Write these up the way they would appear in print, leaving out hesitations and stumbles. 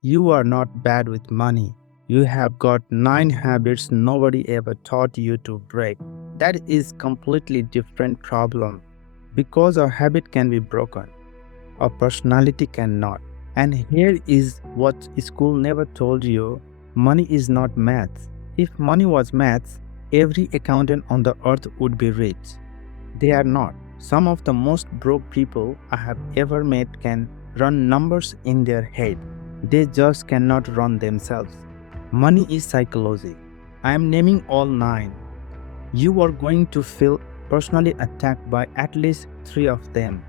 You are not bad with money. You have got 9 habits nobody ever taught you to break. That is completely different problem. Because a habit can be broken, a personality cannot. And here is what school never told you. Money is not maths. If money was maths, every accountant on the earth would be rich. They are not. Some of the most broke people I have ever met can run numbers in their head. They just cannot run themselves. Money is psychology. I am naming all 9. You are going to feel personally attacked by at least 3 of them.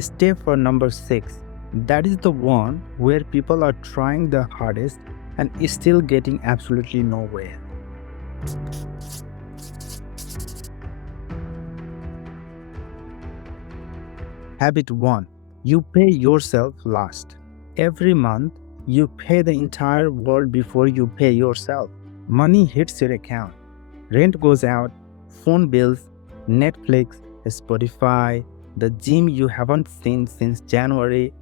Stay for number 6. That is the one where people are trying the hardest and is still getting absolutely nowhere. Habit 1. You pay yourself last. Every month, you pay the entire world before you pay yourself. Money hits your account. Rent goes out, phone bills, Netflix, Spotify, the gym you haven't seen since January.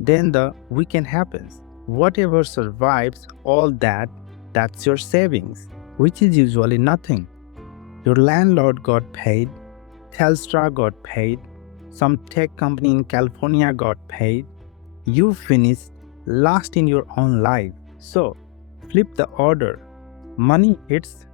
Then the weekend happens. Whatever survives all that, that's your savings, which is usually nothing. Your landlord got paid, Telstra got paid, some tech company in California got paid. You finished last in your own life. So, flip the order. Money hits,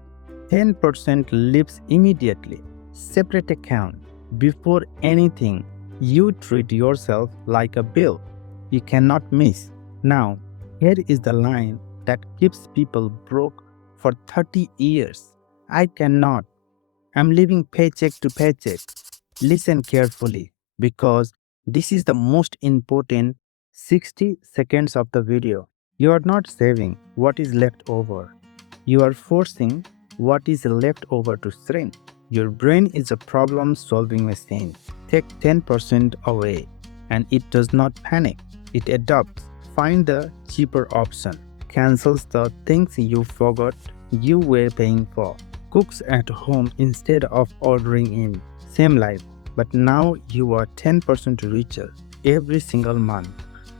10% leaves immediately. Separate account. Before anything, you treat yourself like a bill you cannot miss. Now, here is the line that keeps people broke for 30 years. I cannot. I'm living paycheck to paycheck. Listen carefully because this is the most important 60 seconds of the video. You are not saving what is left over. You are forcing what is left over to shrink. Your brain is a problem solving machine. Take 10% away and it does not panic. It adapts. Find the cheaper option. Cancels the things you forgot you were paying for. Cooks at home instead of ordering in. Same life, but now you are 10% richer every single month.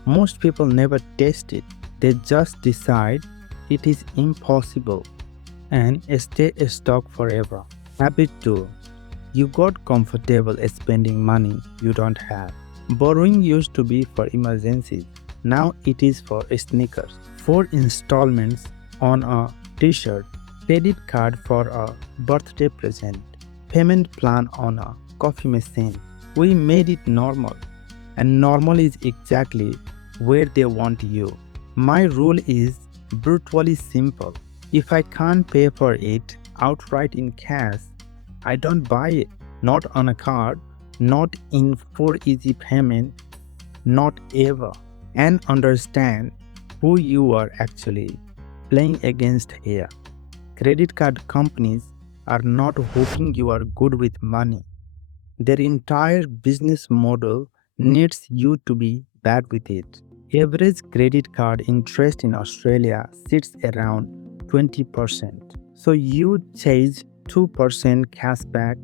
Most people never taste it, they just decide it is impossible and stay stuck forever. Habit 2. You got comfortable spending money you don't have. Borrowing used to be for emergencies, now it is for sneakers. 4 installments on a t shirt, credit card for a birthday present, payment plan on a coffee machine. We made it normal, and normal is exactly where they want you. My rule is brutally simple. If I can't pay for it outright in cash, I don't buy it. Not on a card, not in 4 easy payment, not ever. And understand who you are actually playing against here. Credit card companies are not hoping you are good with money. Their entire business model needs you to be bad with it. Average credit card interest in Australia sits around 20%. So you chase 2% cashback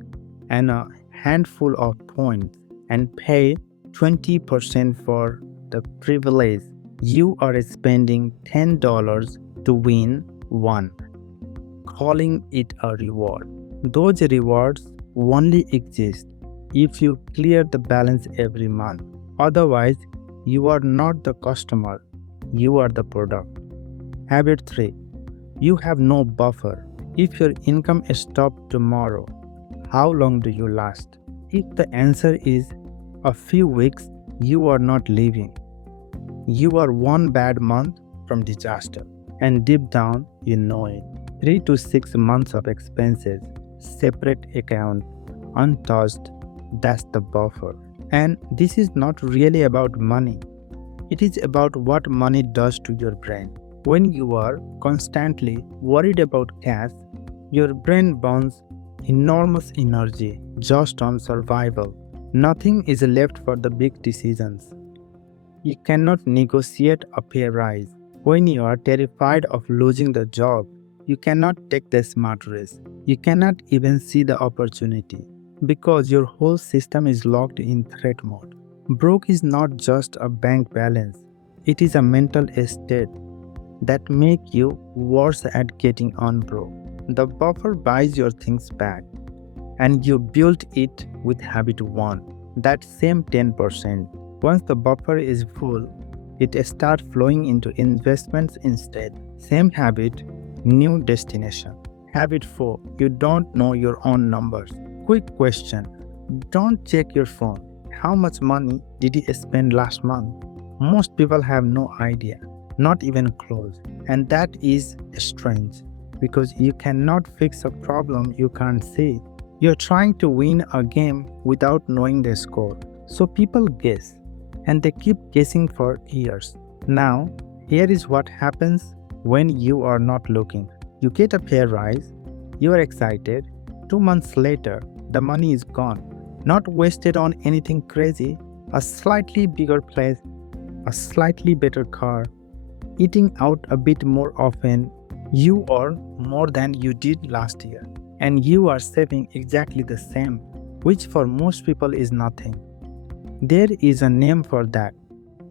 and a handful of points and pay 20% for the privilege. You are spending $10 to win 1, calling it a reward. Those rewards only exist if you clear the balance every month. Otherwise, you are not the customer, you are the product. Habit 3. You have no buffer. If your income stops tomorrow, how long do you last? If the answer is a few weeks, you are not living. You are one bad month from disaster, and deep down, you know it. 3 to 6 months of expenses, separate account, untouched, that's the buffer. And this is not really about money. It is about what money does to your brain. When you are constantly worried about cash, your brain burns enormous energy just on survival. Nothing is left for the big decisions. You cannot negotiate a pay rise. When you are terrified of losing the job, you cannot take the smart risk. You cannot even see the opportunity because your whole system is locked in threat mode. Broke is not just a bank balance, it is a mental state. that make you worse at getting on broke. The buffer buys your things back, and you build it with habit 1, that same 10%. Once the buffer is full, it starts flowing into investments instead. Same habit, new destination. Habit 4, you don't know your own numbers. Quick question, don't check your phone. How much money did you spend last month? Most people have no idea, not even close. And that is strange because you cannot fix a problem you can't see. You're trying to win a game without knowing the score. So people guess, and they keep guessing for years. Now, here is what happens when you are not looking. You get a pay rise, you are excited. 2 months later, the money is gone. Not wasted on anything crazy, a slightly bigger place, a slightly better car, eating out a bit more often. You earn more than you did last year, and you are saving exactly the same, which for most people is nothing. There is a name for that.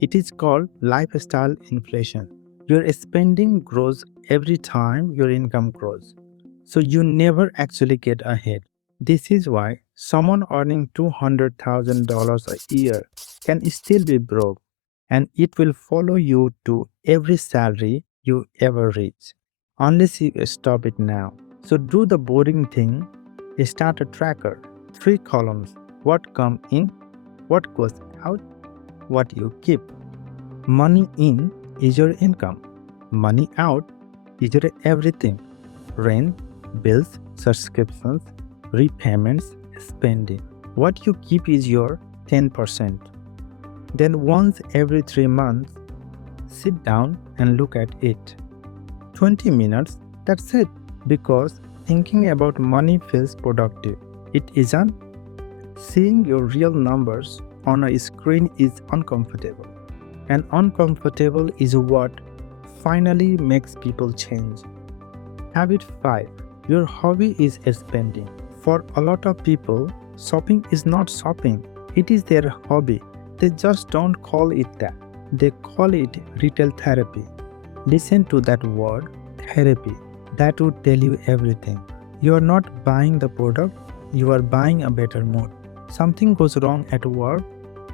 It is called lifestyle inflation. Your spending grows every time your income grows, so you never actually get ahead. This is why someone earning $200,000 a year can still be broke, and it will follow you to every salary you ever reach, unless you stop it now. So do the boring thing, start a tracker. 3 columns, what comes in, what goes out, what you keep. Money in is your income, money out is your everything. Rent, bills, subscriptions, repayments, spending. What you keep is your 10%. Then once every 3 months, sit down and look at it. 20 minutes, that's it. Because thinking about money feels productive. It isn't. Seeing your real numbers on a screen is uncomfortable. And uncomfortable is what finally makes people change. Habit 5. Your hobby is spending. For a lot of people, shopping is not shopping, it is their hobby. They just don't call it that. They call it retail therapy. Listen to that word, therapy. That would tell you everything. You are not buying the product, you are buying a better mood. Something goes wrong at work,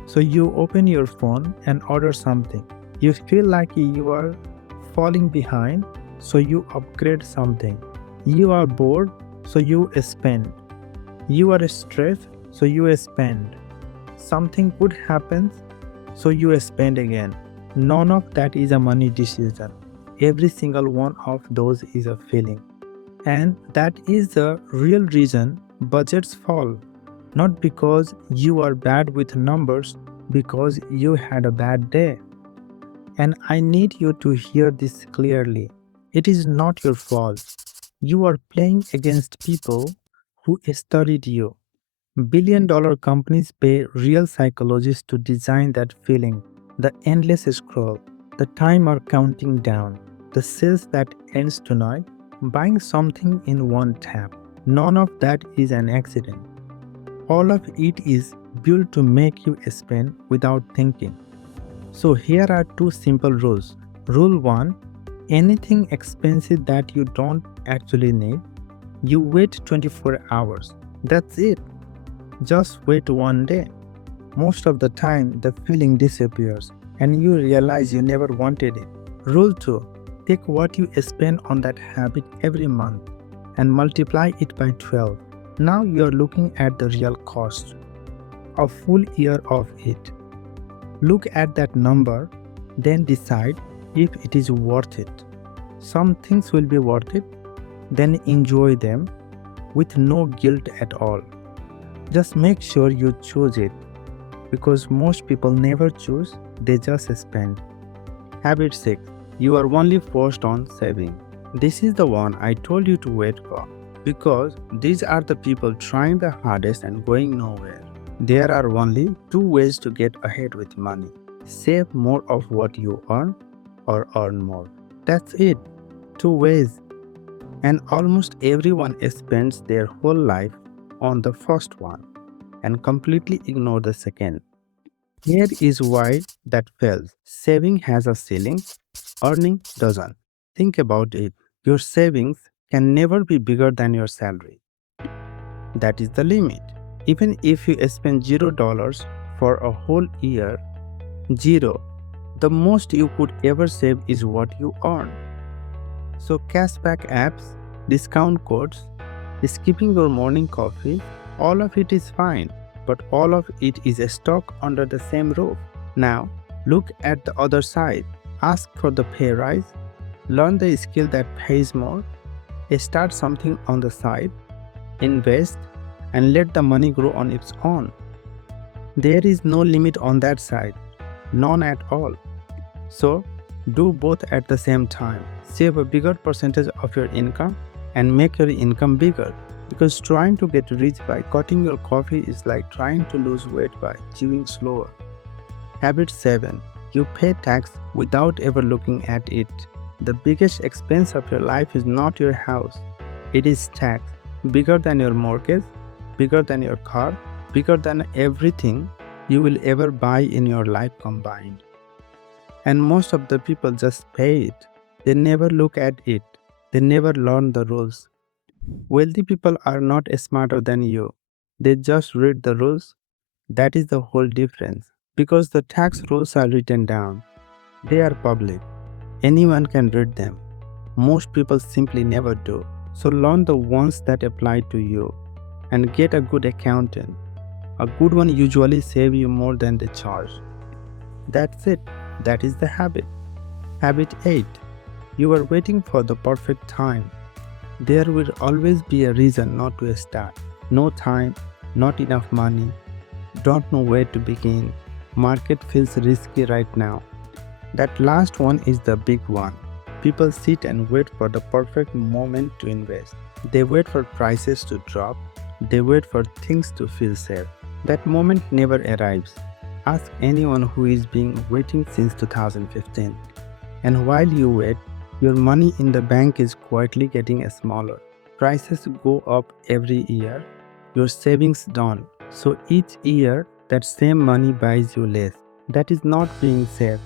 so you open your phone and order something. You feel like you are falling behind, so you upgrade something. You are bored, so you spend. You are stressed, so you spend. Something good happens, so you spend again. None of that is a money decision. Every single one of those is a feeling. And that is the real reason budgets fall. Not because you are bad with numbers, because you had a bad day. And I need you to hear this clearly. It is not your fault. You are playing against people who studied you. $1 billion companies pay real psychologists to design that feeling. The endless scroll, the timer counting down, the sales that ends tonight, buying something in one tap. None of that is an accident. All of it is built to make you spend without thinking. So here are 2 simple rules. Rule 1, anything expensive that you don't actually need, you wait 24 hours. That's it. Just wait one day. Most of the time, the feeling disappears and you realize you never wanted it. Rule 2, take what you spend on that habit every month and multiply it by 12. Now you are looking at the real cost. A full year of it. Look at that number, then decide if it is worth it. Some things will be worth it, then enjoy them with no guilt at all. Just make sure you choose it, because most people never choose, they just spend. Habit 6. You are only forced on saving. This is the one I told you to wait for, because these are the people trying the hardest and going nowhere. There are only 2 ways to get ahead with money. Save more of what you earn or earn more. That's it. 2 ways. And almost everyone spends their whole life on the first one and completely ignore the second. Here is why that fails. Saving has a ceiling, earning doesn't. Think about it. Your savings can never be bigger than your salary. That is the limit. Even if you spend $0 for a whole year, zero, the most you could ever save is what you earn. So cashback apps, discount codes, skipping your morning coffee, all of it is fine, but all of it is a stock under the same roof. Now, look at the other side. Ask for the pay rise, learn the skill that pays more, start something on the side, invest, and let the money grow on its own. There is no limit on that side, none at all. So, do both at the same time. Save a bigger percentage of your income and make your income bigger. Because trying to get rich by cutting your coffee is like trying to lose weight by chewing slower. Habit 7. You pay tax without ever looking at it. The biggest expense of your life is not your house. It is tax. Bigger than your mortgage, bigger than your car, bigger than everything you will ever buy in your life combined. And most of the people just pay it. They never look at it. They never learn the rules. Wealthy people are not smarter than you. They just read the rules. That is the whole difference. Because the tax rules are written down. They are public. Anyone can read them. Most people simply never do. So learn the ones that apply to you and get a good accountant. A good one usually saves you more than they charge. That's it. That is the habit. Habit 8. You are waiting for the perfect time. There will always be a reason not to start. No time, not enough money, don't know where to begin. Market feels risky right now. That last one is the big one. People sit and wait for the perfect moment to invest. They wait for prices to drop. They wait for things to feel safe. That moment never arrives. Ask anyone who is been waiting since 2015. And while you wait, your money in the bank is quietly getting smaller. Prices go up every year. Your savings don't. So each year, that same money buys you less. That is not being safe.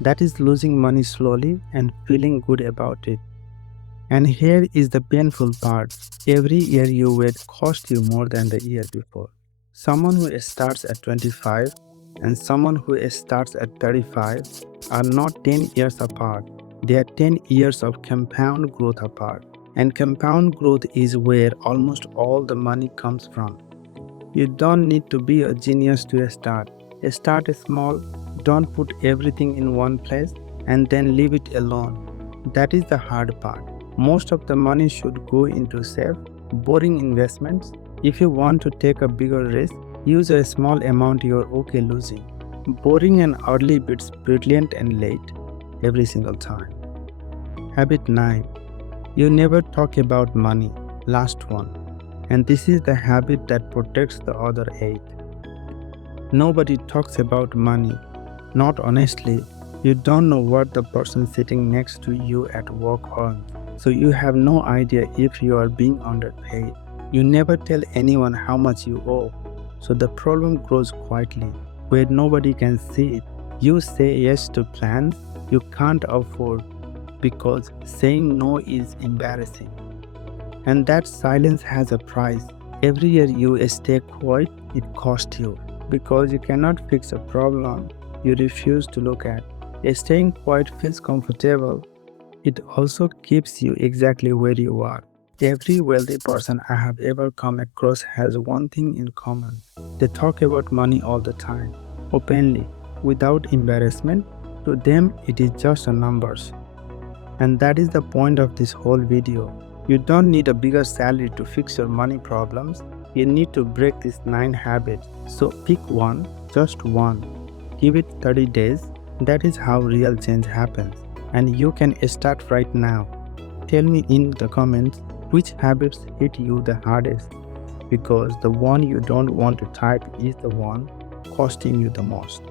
That is losing money slowly and feeling good about it. And here is the painful part. Every year you wait costs you more than the year before. Someone who starts at 25 and someone who starts at 35 are not 10 years apart. They are 10 years of compound growth apart. And compound growth is where almost all the money comes from. You don't need to be a genius to start. Start small, don't put everything in one place and then leave it alone. That is the hard part. Most of the money should go into safe, boring investments. If you want to take a bigger risk, use a small amount you're okay losing. Boring and early beats brilliant and late every single time. Habit 9. You never talk about money. Last one. And this is the habit that protects the other 8. Nobody talks about money. Not honestly. You don't know what the person sitting next to you at work earns. So you have no idea if you are being underpaid. You never tell anyone how much you owe. So the problem grows quietly, where nobody can see it. You say yes to plans you can't afford because saying no is embarrassing. And that silence has a price. Every year you stay quiet, it costs you. Because you cannot fix a problem you refuse to look at. Staying quiet feels comfortable. It also keeps you exactly where you are. Every wealthy person I have ever come across has one thing in common. They talk about money all the time, openly, without embarrassment. To them, it is just a numbers. And that is the point of this whole video. You don't need a bigger salary to fix your money problems. You need to break these 9 habits. So pick one, just one. Give it 30 days. That is how real change happens. And you can start right now. Tell me in the comments which habits hit you the hardest, because the one you don't want to type is the one costing you the most.